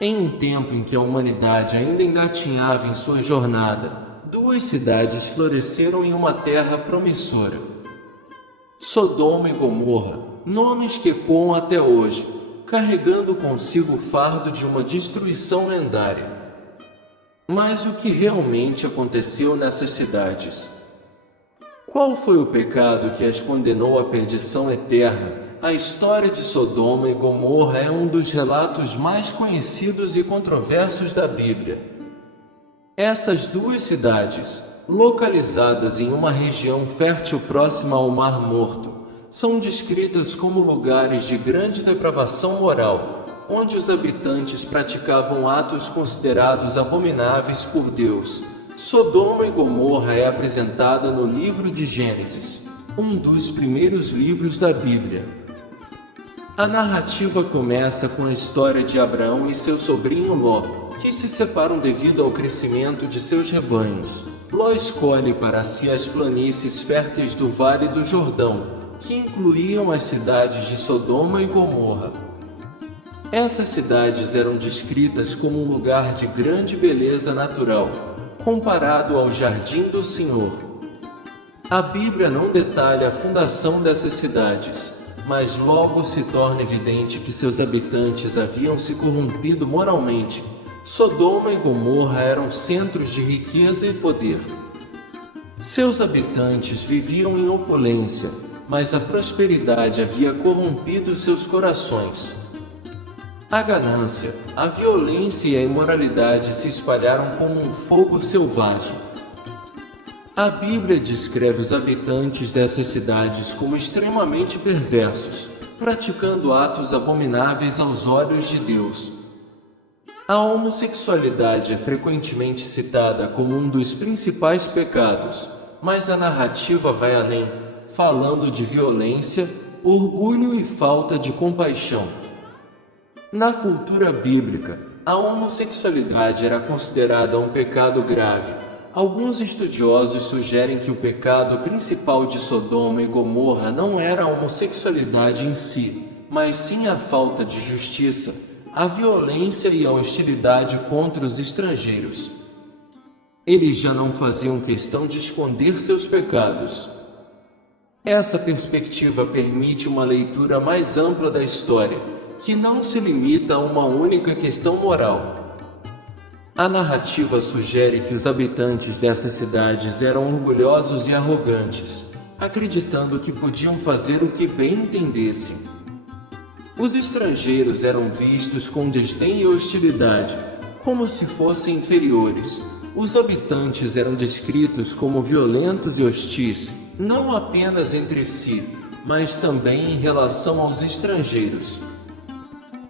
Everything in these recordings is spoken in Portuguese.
Em um tempo em que a humanidade ainda engatinhava em sua jornada, duas cidades floresceram em uma terra promissora. Sodoma e Gomorra, nomes que ecoam até hoje, carregando consigo o fardo de uma destruição lendária. Mas o que realmente aconteceu nessas cidades? Qual foi o pecado que as condenou à perdição eterna? A história de Sodoma e Gomorra é um dos relatos mais conhecidos e controversos da Bíblia. Essas duas cidades, localizadas em uma região fértil próxima ao Mar Morto, são descritas como lugares de grande depravação moral, onde os habitantes praticavam atos considerados abomináveis por Deus. Sodoma e Gomorra é apresentada no livro de Gênesis, um dos primeiros livros da Bíblia. A narrativa começa com a história de Abraão e seu sobrinho Ló, que se separam devido ao crescimento de seus rebanhos. Ló escolhe para si as planícies férteis do Vale do Jordão, que incluíam as cidades de Sodoma e Gomorra. Essas cidades eram descritas como um lugar de grande beleza natural, comparado ao jardim do Senhor. A Bíblia não detalha a fundação dessas cidades, mas logo se torna evidente que seus habitantes haviam se corrompido moralmente. Sodoma e Gomorra eram centros de riqueza e poder. Seus habitantes viviam em opulência, mas a prosperidade havia corrompido seus corações. A ganância, a violência e a imoralidade se espalharam como um fogo selvagem. A Bíblia descreve os habitantes dessas cidades como extremamente perversos, praticando atos abomináveis aos olhos de Deus. A homossexualidade é frequentemente citada como um dos principais pecados, mas a narrativa vai além, falando de violência, orgulho e falta de compaixão. Na cultura bíblica, a homossexualidade era considerada um pecado grave. Alguns estudiosos sugerem que o pecado principal de Sodoma e Gomorra não era a homossexualidade em si, mas sim a falta de justiça, a violência e a hostilidade contra os estrangeiros. Eles já não faziam questão de esconder seus pecados. Essa perspectiva permite uma leitura mais ampla da história, que não se limita a uma única questão moral. A narrativa sugere que os habitantes dessas cidades eram orgulhosos e arrogantes, acreditando que podiam fazer o que bem entendessem. Os estrangeiros eram vistos com desdém e hostilidade, como se fossem inferiores. Os habitantes eram descritos como violentos e hostis, não apenas entre si, mas também em relação aos estrangeiros.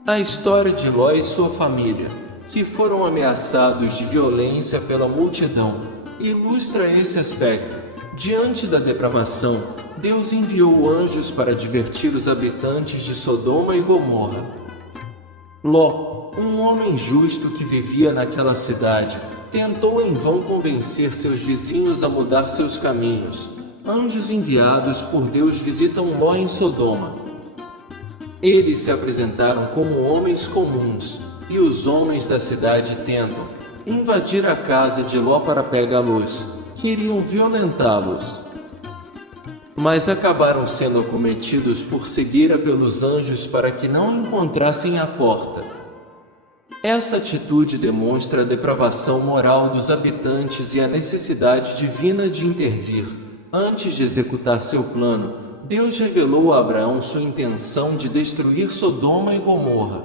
A história de Ló e sua família, que foram ameaçados de violência pela multidão, ilustra esse aspecto. Diante da depravação, Deus enviou anjos para advertir os habitantes de Sodoma e Gomorra. Ló, um homem justo que vivia naquela cidade, tentou em vão convencer seus vizinhos a mudar seus caminhos. Anjos enviados por Deus visitam Ló em Sodoma. Eles se apresentaram como homens comuns, e os homens da cidade tentam invadir a casa de Ló para pegá-los. Queriam violentá-los, mas acabaram sendo acometidos por cegueira pelos anjos para que não encontrassem a porta. Essa atitude demonstra a depravação moral dos habitantes e a necessidade divina de intervir. Antes de executar seu plano, Deus revelou a Abraão sua intenção de destruir Sodoma e Gomorra.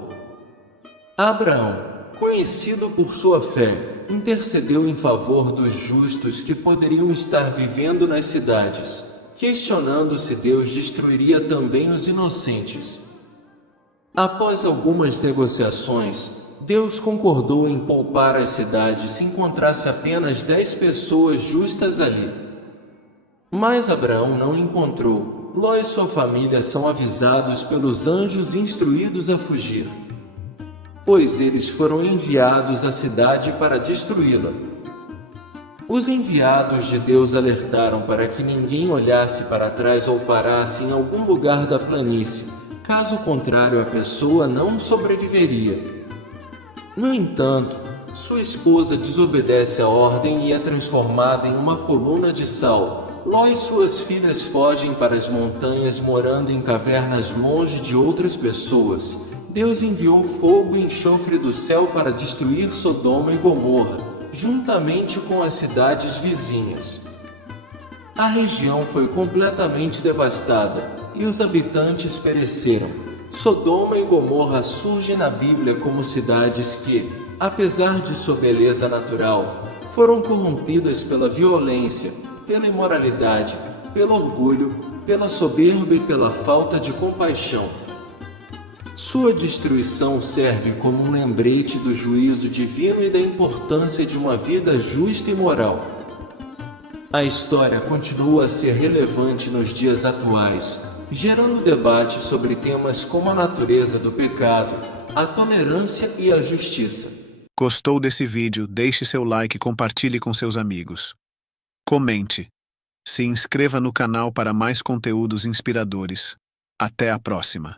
Abraão, conhecido por sua fé, intercedeu em favor dos justos que poderiam estar vivendo nas cidades, questionando se Deus destruiria também os inocentes. Após algumas negociações, Deus concordou em poupar as cidades se encontrasse apenas 10 pessoas justas ali. Mas Abraão não encontrou. Ló e sua família são avisados pelos anjos e instruídos a fugir, pois eles foram enviados à cidade para destruí-la. Os enviados de Deus alertaram para que ninguém olhasse para trás ou parasse em algum lugar da planície, caso contrário a pessoa não sobreviveria. No entanto, sua esposa desobedece à ordem e é transformada em uma coluna de sal. Ló e suas filhas fogem para as montanhas, morando em cavernas longe de outras pessoas. Deus enviou fogo e enxofre do céu para destruir Sodoma e Gomorra, juntamente com as cidades vizinhas. A região foi completamente devastada e os habitantes pereceram. Sodoma e Gomorra surgem na Bíblia como cidades que, apesar de sua beleza natural, foram corrompidas pela violência, pela imoralidade, pelo orgulho, pela soberba e pela falta de compaixão. Sua destruição serve como um lembrete do juízo divino e da importância de uma vida justa e moral. A história continua a ser relevante nos dias atuais, gerando debate sobre temas como a natureza do pecado, a tolerância e a justiça. Gostou desse vídeo? Deixe seu like e compartilhe com seus amigos. Comente. Se inscreva no canal para mais conteúdos inspiradores. Até a próxima.